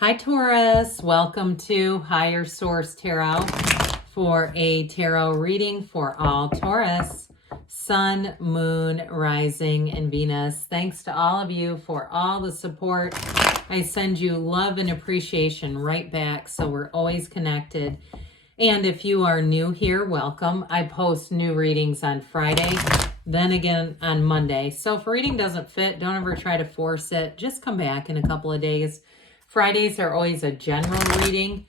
Hi Taurus, welcome to Higher Source Tarot for a tarot reading for all Taurus, Sun, Moon, Rising, and Venus. Thanks to all of you for all the support. I send you love and appreciation right back, so we're always connected. And if you are new here, welcome. I post new readings on Friday, then again on Monday. So if a reading doesn't fit, don't ever try to force it. Just come back in a couple of days. Fridays are always a general reading.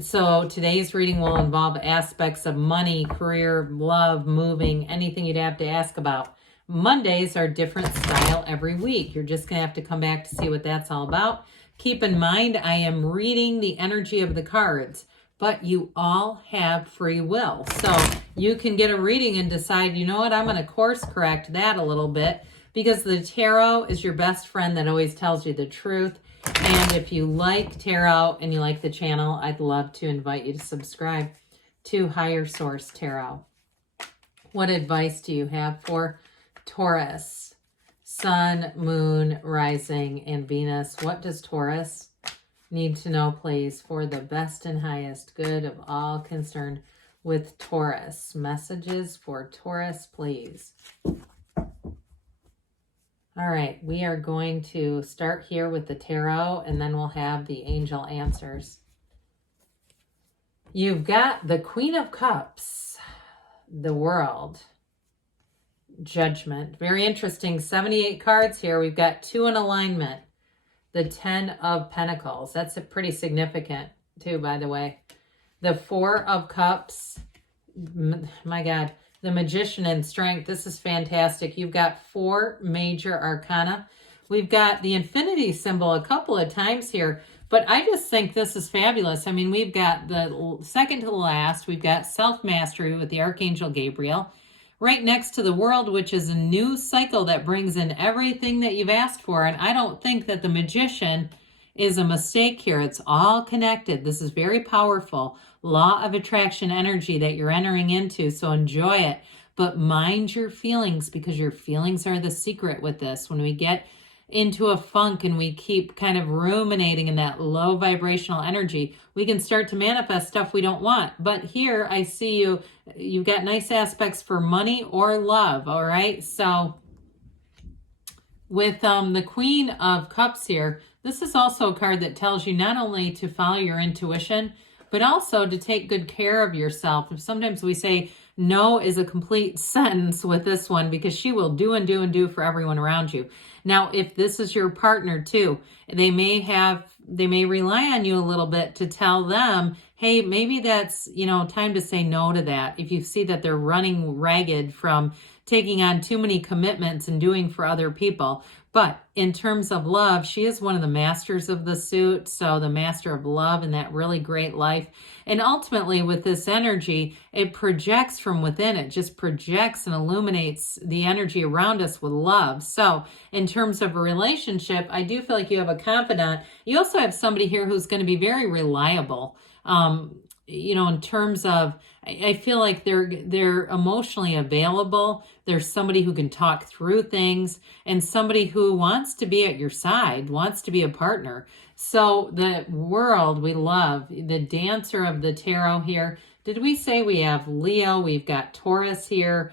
So today's reading will involve aspects of money, career, love, moving, anything you'd have to ask about. Mondays are different style every week. You're just going to have to come back to see what that's all about. Keep in mind, I am reading the energy of the cards, but you all have free will. So you can get a reading and decide, you know what, I'm going to course correct that a little bit, because the tarot is your best friend that always tells you the truth. And if you like tarot and you like the channel, I'd love to invite you to subscribe to Higher Source Tarot. What advice do you have for Taurus? Sun, Moon, Rising, and Venus. What does Taurus need to know, please, for the best and highest good of all concerned with Taurus? Messages for Taurus, please. All right, we are going to start here with the tarot, and then we'll have the angel answers. You've got the Queen of Cups, the World, Judgment. Very interesting. 78 cards here. We've got 2 in alignment. The 10 of Pentacles. That's pretty significant, too, by the way. The 4 of Cups. My God. The Magician and Strength. This is fantastic. You've got 4 major arcana. We've got the infinity symbol a couple of times here, but I just think this is fabulous. I mean, we've got the second to the last. We've got self-mastery with the Archangel Gabriel. Right next to the World, which is a new cycle that brings in everything that you've asked for. And I don't think that the Magician is a mistake here. It's all connected. This is very powerful. Law of attraction energy that you're entering into, so enjoy it. But mind your feelings, because your feelings are the secret with this. When we get into a funk and we keep kind of ruminating in that low vibrational energy, we can start to manifest stuff we don't want. But here I see you've got nice aspects for money or love, all right? So with the Queen of Cups here, this is also a card that tells you not only to follow your intuition, but also to take good care of yourself. Sometimes we say no is a complete sentence with this one, because she will do and do and do for everyone around you. Now, if this is your partner too, they may rely on you a little bit to tell them, hey, maybe that's, time to say no to that. If you see that they're running ragged from taking on too many commitments and doing for other people. But in terms of love, she is one of the masters of the suit. So the master of love and that really great life. And ultimately with this energy, it projects from within. It just projects and illuminates the energy around us with love. So in terms of a relationship, I do feel like you have a confidant. You also have somebody here who's going to be very reliable. In terms of, I feel like they're emotionally available. There's somebody who can talk through things, and somebody who wants to be at your side, wants to be a partner. So the World, we love the dancer of the tarot here. Did we say we have Leo? We've got Taurus here.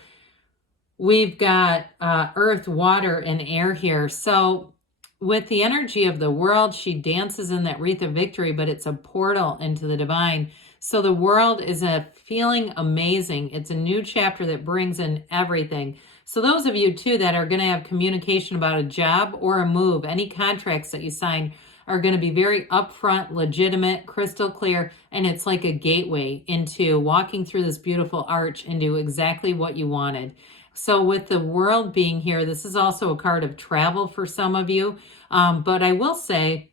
We've got earth, water, and air here. So with the energy of the World, she dances in that wreath of victory, but it's a portal into the divine. So the World is feeling amazing. It's a new chapter that brings in everything. So those of you too that are going to have communication about a job or a move, any contracts that you sign are going to be very upfront, legitimate, crystal clear, and it's like a gateway into walking through this beautiful arch into exactly what you wanted. So with the World being here, this is also a card of travel for some of you. But I will say,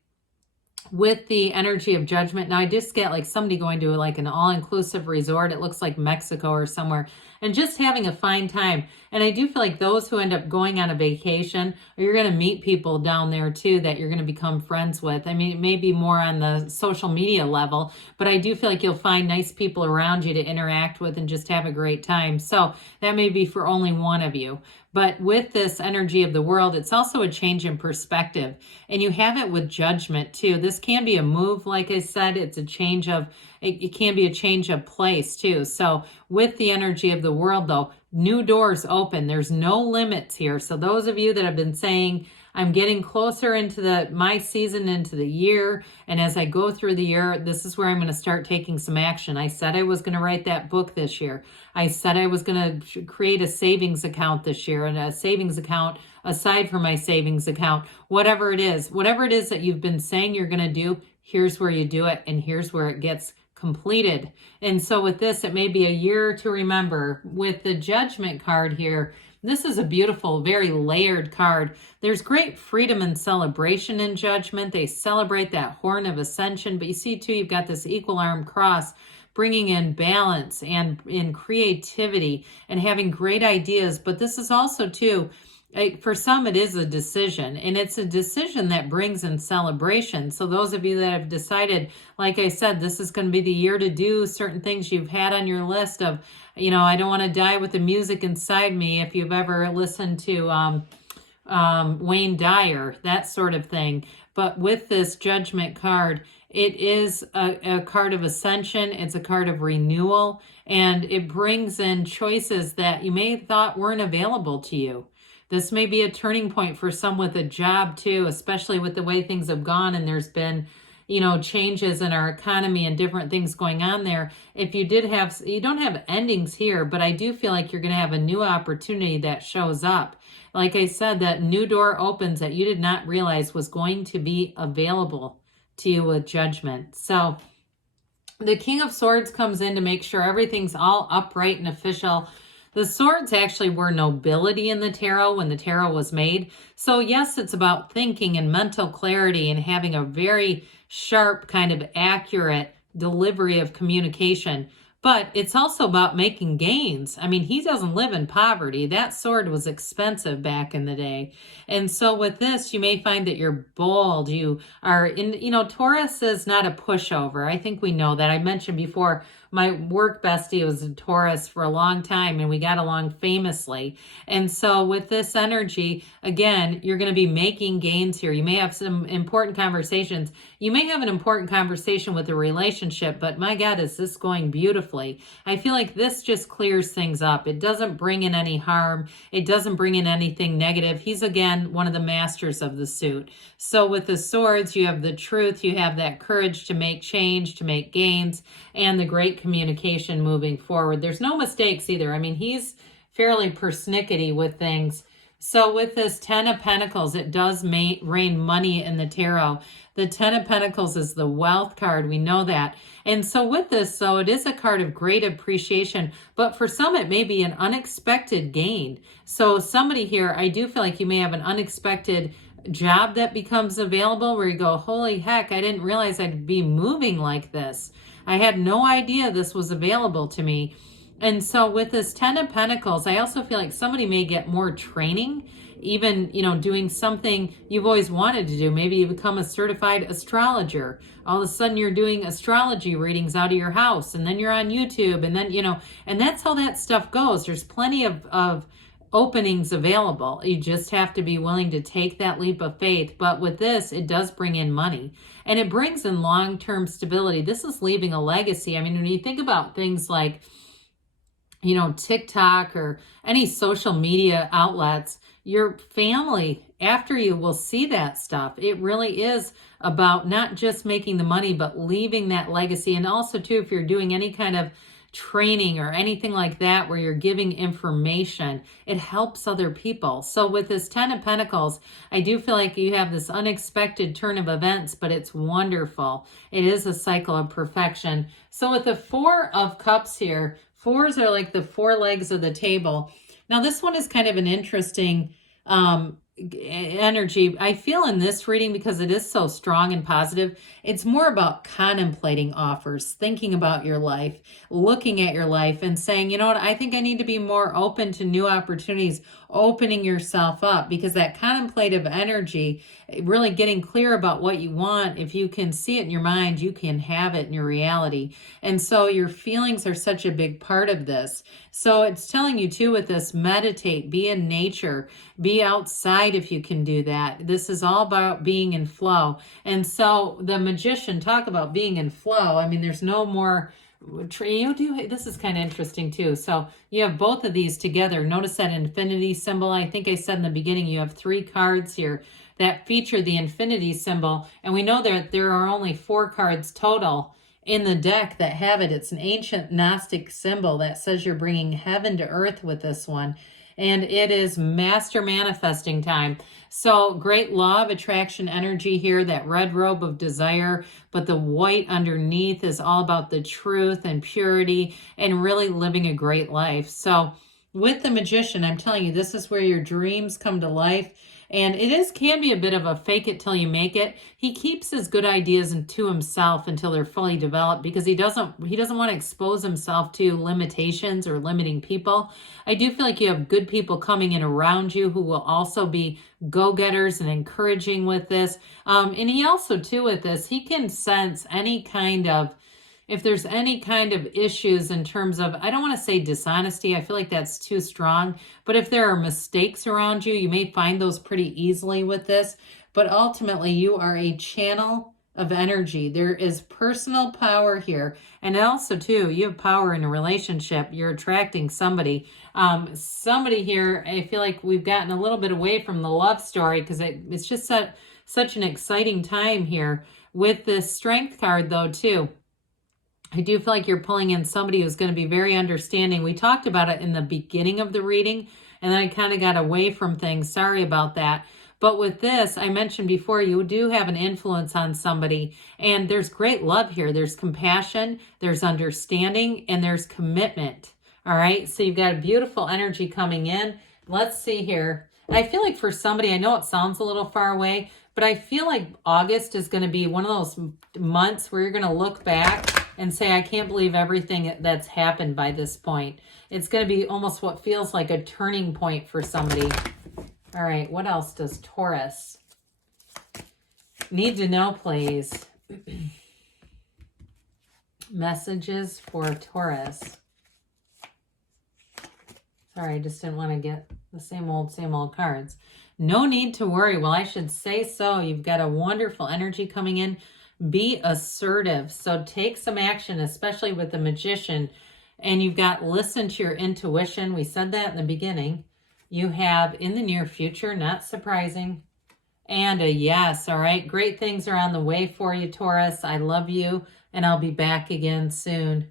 with the energy of Judgment, now I just get like somebody going to like an all-inclusive resort. It looks like Mexico or somewhere. and just having a fine time. And I do feel like those who end up going on a vacation, or you're going to meet people down there too that you're going to become friends with. I mean, it may be more on the social media level, but I do feel like you'll find nice people around you to interact with and just have a great time. So that may be for only one of you. But with this energy of the world, it's also a change in perspective. And you have it with judgment too. This can be a move, like I said, it's a change of, it can be a change of place too. So with the energy of the world though, new doors open. There's no limits here. So those of you that have been saying, I'm getting closer into my season, into the year, and as I go through the year, this is where I'm going to start taking some action. I said I was going to write that book this year. I said I was going to create a savings account this year, and a savings account aside from my savings account, whatever it is that you've been saying you're going to do, here's where you do it, and here's where it gets completed. And so with this, it may be a year to remember. With the Judgment card here, this is a beautiful, very layered card. There's great freedom and celebration in Judgment. They celebrate that horn of ascension, but you see too, you've got this equal arm cross bringing in balance and in creativity and having great ideas. But this is also too, for some, it is a decision, and it's a decision that brings in celebration. So those of you that have decided, like I said, this is going to be the year to do certain things you've had on your list of, I don't want to die with the music inside me. If you've ever listened to Wayne Dyer, that sort of thing. But with this Judgment card, it is a card of ascension. It's a card of renewal, and it brings in choices that you may have thought weren't available to you. This may be a turning point for some with a job too, especially with the way things have gone, and there's been, changes in our economy and different things going on there. If you don't have endings here, but I do feel like you're going to have a new opportunity that shows up. Like I said, that new door opens that you did not realize was going to be available to you with Judgment. So the King of Swords comes in to make sure everything's all upright and official. The swords actually were nobility in the tarot when the tarot was made. So yes, it's about thinking and mental clarity and having a very sharp, kind of accurate delivery of communication. But it's also about making gains. I mean, he doesn't live in poverty. That sword was expensive back in the day. And so with this, you may find that you're bold. You are Taurus is not a pushover. I think we know that. I mentioned before, my work bestie was a Taurus for a long time, and we got along famously. And so with this energy, again, you're going to be making gains here. You may have some important conversations. You may have an important conversation with a relationship, but my God, is this going beautifully? I feel like this just clears things up. It doesn't bring in any harm. It doesn't bring in anything negative. He's, again, one of the masters of the suit. So with the swords, you have the truth. You have that courage to make change, to make gains, and the great communication moving forward. There's no mistakes either. I mean, he's fairly persnickety with things. So with this 10 of Pentacles, it does rain money in the tarot. The 10 of Pentacles is the wealth card. We know that. And so with this, so it is a card of great appreciation, but for some, it may be an unexpected gain. So somebody here, I do feel like you may have an unexpected job that becomes available where you go, holy heck, I didn't realize I'd be moving like this. I had no idea this was available to me. And so with this 10 of Pentacles, I also feel like somebody may get more training, even, doing something you've always wanted to do. Maybe you become a certified astrologer. All of a sudden you're doing astrology readings out of your house, and then you're on YouTube, and then, and that's how that stuff goes. There's plenty of openings available. You just have to be willing to take that leap of faith. But with this, it does bring in money, and it brings in long-term stability. This is leaving a legacy. I mean, when you think about things like, TikTok or any social media outlets, your family after you will see that stuff. It really is about not just making the money, but leaving that legacy. And also too, if you're doing any kind of training or anything like that where you're giving information, it helps other people. So with this 10 of Pentacles, I do feel like you have this unexpected turn of events, but it's wonderful. It is a cycle of perfection. So with the 4 of Cups here, 4s are like the 4 legs of the table. Now this one is kind of an interesting energy. I feel in this reading, because it is so strong and positive, it's more about contemplating offers, thinking about your life, looking at your life and saying, you know what, I think I need to be more open to new opportunities, opening yourself up, because that contemplative energy, really getting clear about what you want, if you can see it in your mind, you can have it in your reality. And so your feelings are such a big part of this. So it's telling you too with this, meditate, be in nature, be outside if you can do that. This is all about being in flow. And so the Magician, talk about being in flow. I mean, there's no more, this is kind of interesting too. So you have both of these together. Notice that infinity symbol. I think I said in the beginning, you have 3 cards here that feature the infinity symbol. And we know that there are only 4 cards total in the deck that have it. It's an ancient Gnostic symbol that says you're bringing heaven to earth with this one. And it is master manifesting time. So great law of attraction energy here, that red robe of desire, but the white underneath is all about the truth and purity and really living a great life. So with the Magician, I'm telling you, this is where your dreams come to life. And it can be a bit of a fake it till you make it. He keeps his good ideas to himself until they're fully developed, because he doesn't want to expose himself to limitations or limiting people. I do feel like you have good people coming in around you who will also be go-getters and encouraging with this. And he also too with this, he can sense any kind of, if there's any kind of issues in terms of, I don't want to say dishonesty, I feel like that's too strong, but if there are mistakes around you, you may find those pretty easily with this. But ultimately, you are a channel of energy. There is personal power here. And also too, you have power in a relationship. You're attracting somebody. Somebody here, I feel like we've gotten a little bit away from the love story, because it's just such an exciting time here. With this Strength card though too, I do feel like you're pulling in somebody who's going to be very understanding. We talked about it in the beginning of the reading, and then I kind of got away from things. Sorry about that. But with this, I mentioned before, you do have an influence on somebody, and there's great love here. There's compassion, there's understanding, and there's commitment. All right, so you've got a beautiful energy coming in. Let's see here. I feel like for somebody, I know it sounds a little far away, but I feel like August is going to be one of those months where you're going to look back and say, I can't believe everything that's happened by this point. It's going to be almost what feels like a turning point for somebody. All right, what else does Taurus need to know, please? Messages for Taurus. Sorry, I just didn't want to get the same old cards. No need to worry. Well, I should say so. You've got a wonderful energy coming in. Be assertive. So take some action, especially with the Magician. And you've got listen to your intuition. We said that in the beginning. You have in the near future, not surprising. And a yes. All right. Great things are on the way for you, Taurus. I love you. And I'll be back again soon.